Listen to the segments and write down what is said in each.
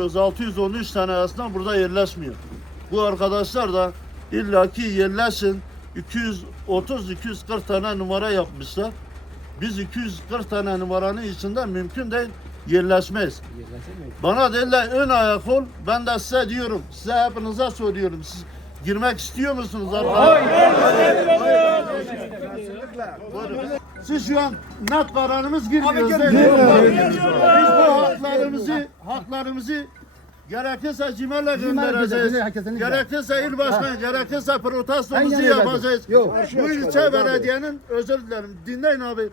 bakıyoruz 613 tane esnaf burada yerleşmiyor. Bu arkadaşlar da illaki yerleşin 230-240 tane numara yapmışlar. Biz 240 tane numaranın içinde mümkün değil yerleşmeyiz. Bana dediler ön ayak ol. Ben de size diyorum, size hepinize soruyorum. Siz girmek istiyor musunuz arkadaşlar? Siz şu an net kararımız girmiyoruz değil mi? Biz bu haklarımızı gerekirse cimerle göndereceğiz. Gerekirse il başkanı, gerekirse protestomuzu yapacağız. Bu ilçe belediyenin, özür dilerim dinleyin abi.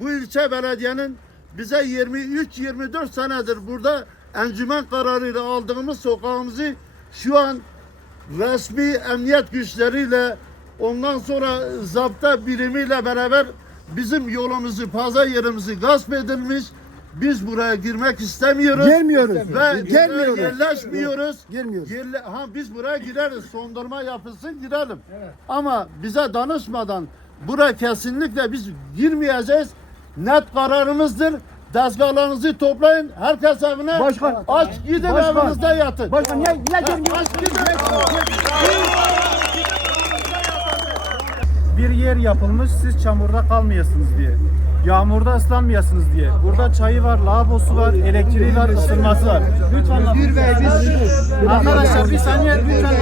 Bu ilçe belediyenin bize 23-24 senedir burada encümen kararıyla aldığımız sokağımızı şu an resmi emniyet güçleriyle ondan sonra zapta birimiyle beraber bizim yolumuzu, pazar yerimizi gasp edilmiş. Biz buraya girmek istemiyoruz. Gelmiyoruz. Ve Gelmiyoruz. yerleşmiyoruz. Girmiyoruz. Biz buraya gireriz. Sondurma yapılsın girelim. Evet. Ama bize danışmadan buraya kesinlikle biz girmeyeceğiz. Net kararımızdır. Dezgahlarınızı toplayın. Herkes evine Başkan. aç gidin evinizde yatın. Başkan niye gelmiyoruz? Aç gidin. Bir yer yapılmış siz çamurda kalmayasınız diye. Yağmurda ıslanmayasınız diye. Burada çayı var, lavabosu var, elektriği var, ısınması var. Lütfen arkadaşlar bir saniye lütfen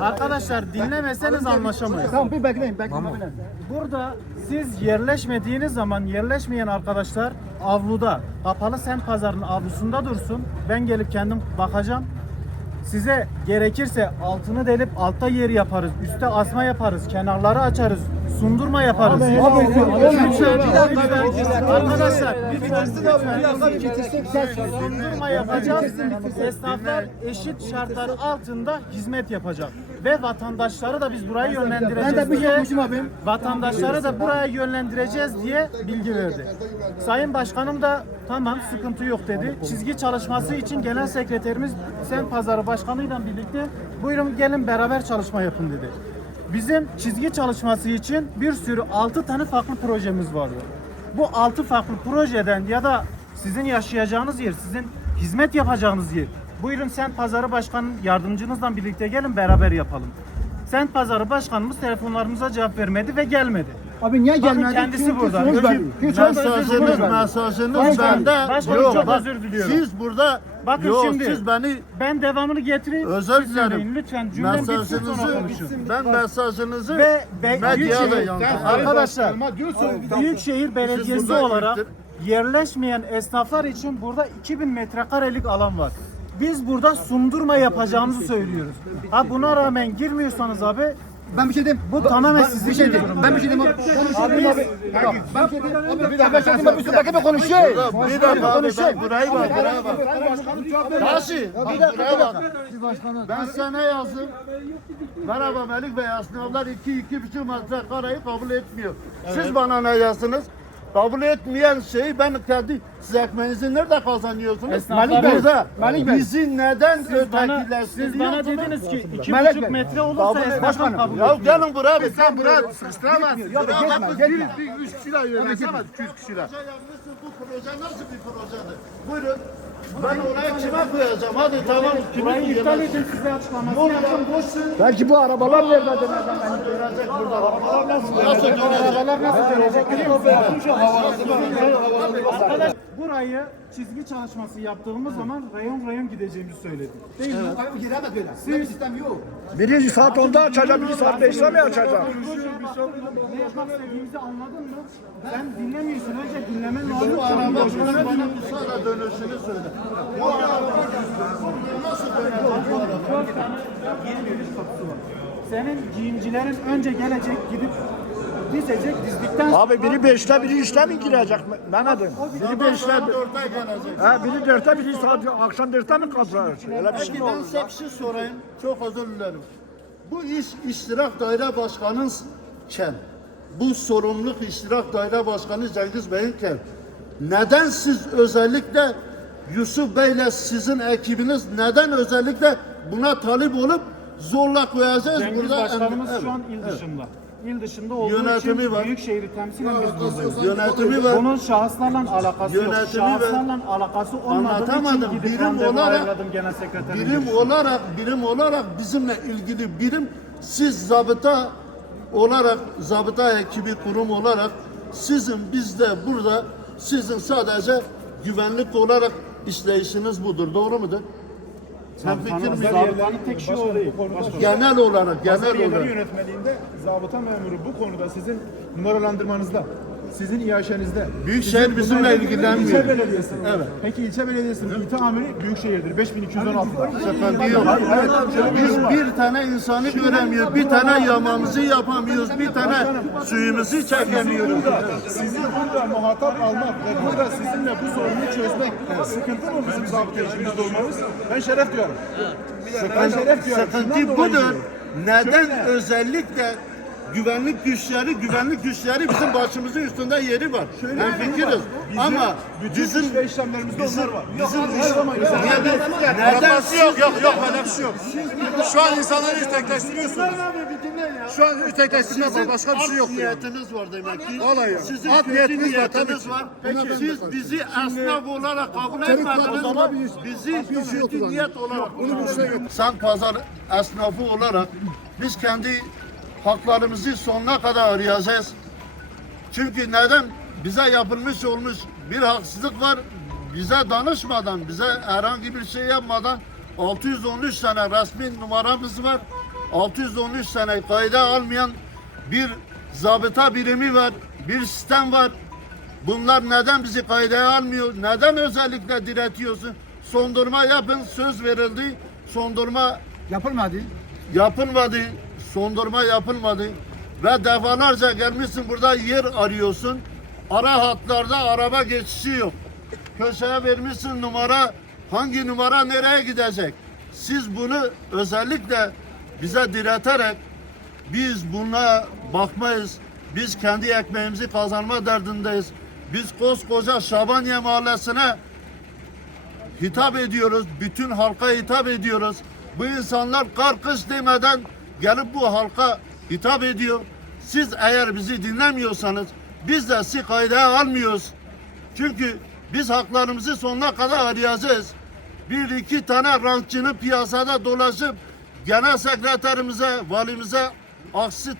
arkadaşlar dinlemeseniz anlaşamayız. Tamam bir bekleyin. Burada siz yerleşmediğiniz zaman yerleşmeyen arkadaşlar avluda, kapalı semt pazarının avlusunda dursun. Ben gelip kendim bakacağım. Size gerekirse altını delip altta yer yaparız, üstte asma yaparız, kenarları açarız, sundurma yaparız. Arkadaşlar sundurma yapacağız. Esnaflar eşit şartlar altında hizmet yapacak. Ve vatandaşları da biz buraya yönlendireceğiz diye, vatandaşları da buraya yönlendireceğiz diye bilgi verdi. Sayın Başkanım da tamam sıkıntı yok dedi. Çizgi çalışması için Genel Sekreterimiz Semt Pazarı Başkanı'yla birlikte buyurun gelin beraber çalışma yapın dedi. Bizim çizgi çalışması için bir sürü 6 tane farklı projemiz vardı. Bu 6 farklı projeden ya da sizin yaşayacağınız yer, sizin hizmet yapacağınız yer. Buyurun Semt Pazarı Başkanı yardımcınızla birlikte gelin beraber yapalım. Semt Pazarı Başkanımız telefonlarımıza cevap vermedi ve gelmedi. Abi niye gelmedi? Bakın kendisi burada. Mesajınız bende. Başkanım Yok, çok bak, özür diliyorum. siz burada Bakın yok, şimdi siz beni ben devamını getireyim. özür siz söyleyin. dilerim. Lütfen cümlem bitsin sonra konuşun. Ben mesajınızı Ve medyaya da yansıtın. arkadaşlar Büyükşehir Belediyesi burada olarak gittin. yerleşmeyen esnaflar için burada 2000 metrekarelik alan var. Biz burada sundurma yapacağımızı söylüyoruz. Ha buna rağmen girmiyorsanız abi Ben bir şey diyeyim. bu tamamen sizin Bir şey bir diyeyim. durumunuz. Ben bir şey diyeyim. Ben bir şey diyeyim. Ben bir şey diyeyim. Bir dakika. Bir dakika bir konuşayım. Bir dakika abi ben buraya bak. Raşi buraya bak. Ben sana yazdım. Merhaba Melik Bey, esnaflar 2-2,5 metrekareyi kabul etmiyor. Siz bana ne yazsınız? Kabul etmeyen şeyi ben kendi siz ekmeğinizi nerede kazanıyorsunuz? Melik Bey, Burada. Melik Bey. Bizi neden Siz bana ötekileştiriyorsunuz? dediniz ki Melik 2,5 Bey. metre olursa esnafım kabul Ya etmiyor. gelin buraya bir sen buraya sıkıştıramazsın. Gitme. 3 kişiyle yönetemez 200 kişiyle. Bu proje nasıl bir projedir? Buyurun. Ben oraya kime koyacağım? Hadi tamam. Burayı iptal edin size açıklaması Yol yapın. boşsun. Belki bu arabalar nerede? Görecek burada. Arabalar nasıl görecek? Arabalar nasıl görecek biliyor musunuz? Arkadaş burayı çizgi çalışması yaptığımız zaman rayon gideceğimizi söyledik. Değil mi? Giremez böyle. Böyle bir sistem yok. Birinci saat 10'da açacak, birinci saat 5'te mi açacak? Ne yapmak istediğimizi anladın mı? Sen dinlemiyorsun. Önce dinlemen lazım. Bu araba bana müsaade dönüşünü söyle. Bu araba nasıl dönecek bu araba? Senin giyimcilerin önce gelecek gidip dizecek dizdikten sonra Abi biri 5'te, biri 3'te mi girecek Mehmet'im? Biri 5'te, Dörtte gelecek. biri 4'te, biri saat akşam 4'te mi kapılar? Öyle bir şey Peki mi ben olur? size bir şey sorayım. Çok özür dilerim. Bu iş iştirak daire başkanınken, bu sorumluluk iştirak daire başkanı Cengiz Bey'inken neden siz özellikle Yusuf Bey'le sizin ekibiniz neden özellikle buna talip olup zorla koyacağız Cengiz burada? Başkanımız Evet, şu an il evet. dışında. il dışında olduğu Yönetimi için var. büyük şehri temsilen biz buradayız. Yönetimi var. Bunun şahıslarla alakası yok. Yönetimi ve- Şahıslarla alakası olmadığı için Anlatamadım. gidip Birim randevu olarak- ayarladım genel sekreterim. Birim olarak bizimle ilgili birim, siz zabıta olarak, zabıta ekibi kurum olarak sizin bizde burada sizin sadece güvenlik olarak işleyişiniz budur. Doğru mudur? Hemfikir miyiz? Zabıtanın tek şey o değil. Genel olarak, genel Yerleri olarak. yönetmeliğinde zabıta memuru bu konuda sizin numaralandırmanızda, sizin iaşenizde. Büyükşehir bizimle ilgilenmiyor. İlçe belediyesi. Evet. Peki ilçe belediyesinin İT amiri Büyükşehir'dir. 5216 var. Sıkıntı yok. Biz bir tane insanı göremiyoruz, bir tane yamamızı yapamıyoruz, bir tane suyumuzu çekemiyoruz. Sizi burada muhatap almak ve burada sizinle bu sorunu çözmek sıkıntı mı bizim zabıta işimizde olmamız? Ben şeref duyarım. Ben şeref duyarım. Sıkıntı Şundan dolayı budur. diyorum. Neden özellikle güvenlik güçleri bizim başımızın üstünde yeri var. Hemfikiriz. Ama bizim Bizim işlemlerimizde onlar var. bizim Her zaman neden Yok böyle bir şey yok. Şu an insanları istekleştiriyorsunuz. Şu an istekleştirme var. Başka bir şey yok. niyetiniz var demek ki. Vallahi yok. Sizin Art kötü niyetiniz var, niyetiniz tabii var. ki. Siz bizi esnaf olarak kabul etmediniz. Bizi kötü niyet olarak. Sen pazar esnafı olarak biz kendi haklarımızı sonuna kadar arayacağız. Çünkü neden? Bize yapılmış olmuş bir haksızlık var. Bize danışmadan, bize herhangi bir şey yapmadan 613 tane resmi numaramız var. 613 tane kayda almayan bir zabıta birimi var, bir sistem var. Bunlar neden bizi kayda almıyor? Neden özellikle diretiyorsun? Sondurma yapın, söz verildi. Sondurma yapılmadı. Sondurma yapılmadı. Ve defalarca gelmişsin burada yer arıyorsun. Ara hatlarda araba geçişi yok. Köşeye vermişsin numara. Hangi numara nereye gidecek? Siz bunu özellikle bize direterek biz buna bakmayız. Biz kendi ekmeğimizi kazanma derdindeyiz. Biz koskoca Şabaniye Mahallesi'ne hitap ediyoruz. Bütün halka hitap ediyoruz. Bu insanlar kar kış demeden gelip bu halka hitap ediyor. Siz eğer bizi dinlemiyorsanız biz de sizi kayda almıyoruz. Çünkü biz haklarımızı sonuna kadar arayacağız. Bir iki tane rantçının piyasada dolaşıp genel sekreterimize, valimize aksi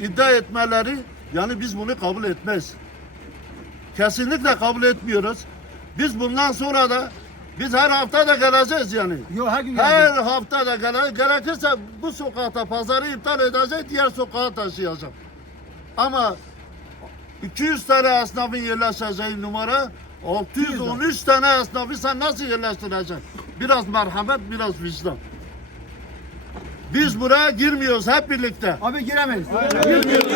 iddia etmeleri, yani biz bunu kabul etmez. Kesinlikle kabul etmiyoruz. Biz bundan sonra da biz her hafta da geleceğiz yani. Yok her gün Her hafta da gerekirse bu sokakta pazarı iptal edecek, diğer sokağa taşıyacak. Ama 200 tane esnafın yerleşeceği numara 613 tane esnafı sen nasıl yerleştireceksin? Biraz merhamet, biraz vicdan. Biz buraya girmiyoruz hep birlikte. Abi giremeyiz. Girmiyoruz.